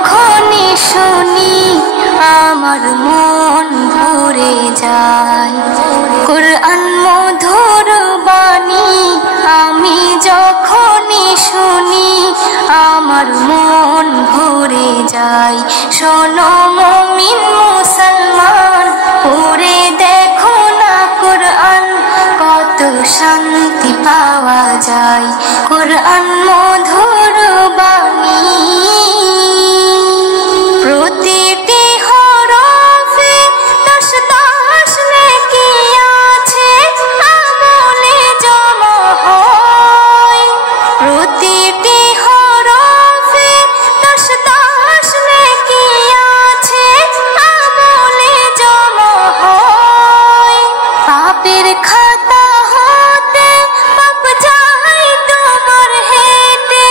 যখনই শুনি আমার মন ভরে যায়। কোরআন মধুর বাণী আমি যখনই শুনি আমার মন ভরে যায়। শোনো মুমিন মুসলমান, পড়ে দেখো না কোরআন, কত শান্তি পাওয়া যায়। কোরআন মধুর বাণী, প্রতিটি হরফে 10 নেকি আছে, আমলে জমা হয়। প্রতিটি হরফে 10 নেকি আছে, আমলে জমা হয়। পাপের খাতা হতে পাপ যায় তোমার হেঁটে,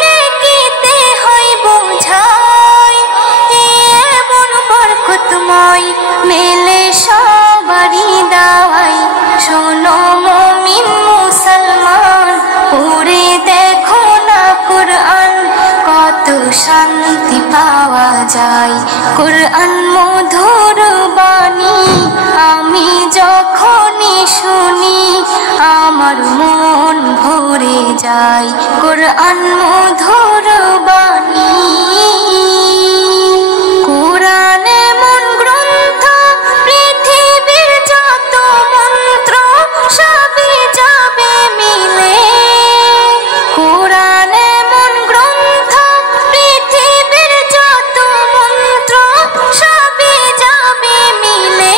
নেকিতে হয় বোঝাই। এমন বরকতময় মেলে সবারই দাওয়াই। শোনো মুমিন মুসলমান, পড়ে দেখো না কোরআন, কত শান্তি পাওয়া যায়। কোরআন মধুর বাণী আমি যখনই শুনি আমার মন ভরে যায়। কোরআন মধুর বাণী, কোরআন এমন গ্রন্থ, পৃথিবীর যত মন্ত্র সবই যাবে মিলে। কোরআন এমন গ্রন্থ, পৃথিবীর যত মন্ত্র সবই যাবে মিলে।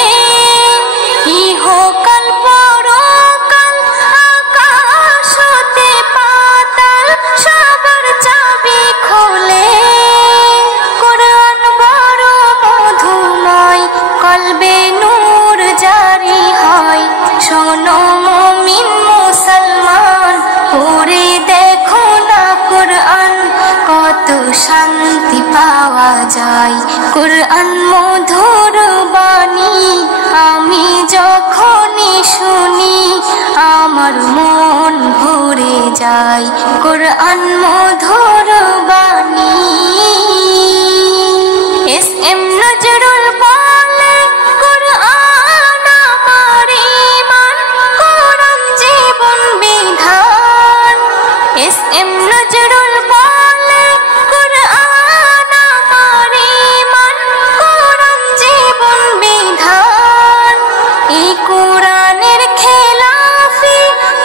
ইহকাল পরকাল আকাশ হতে পাতাল সবার চাবি খোলে। কোরআন বড় মধুময়, কলবে নূর জারি হয়। শোনো মুমিন মুসলমান, পড়ে দেখো না কোরআন, কত শান্তি পাওয়া যায়। কোরআন মধুর বাণী আমি যখনই শুনি আমার মন ভরে যায়। কোরআন মধুর বাণী, এস.এম. নজরুল বলে কোরআন আমার ঈমান, কোরআন জীবন বিধান। এস.এম. নজরুল বলে কোরআন আমার ঈমান, কোরআন জীবন বিধান। এই কোরআনের খেলাফি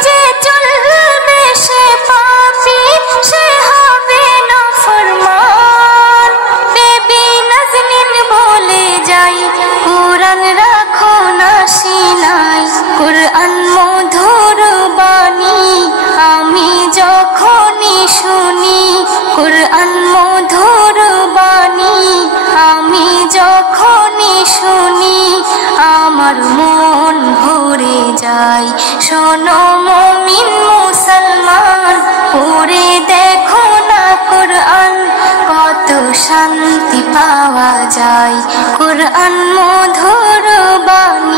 যে চলবে সে পাপী, সে হবে নাফরমান। বেবি নাজনীন বলে যাই, কোরআন রাখো না সিনায়। কোরআন মধুর বাণী আমি যখনই শুনি, কোরআন মধুর বাণী আমি যখনই শুনি আমার মন ভরে যায়। শোনো মুমিন মুসলমান, পড়ে দেখো না কোরআন, কত শান্তি পাওয়া যায়। কোরআন মধুর বাণী।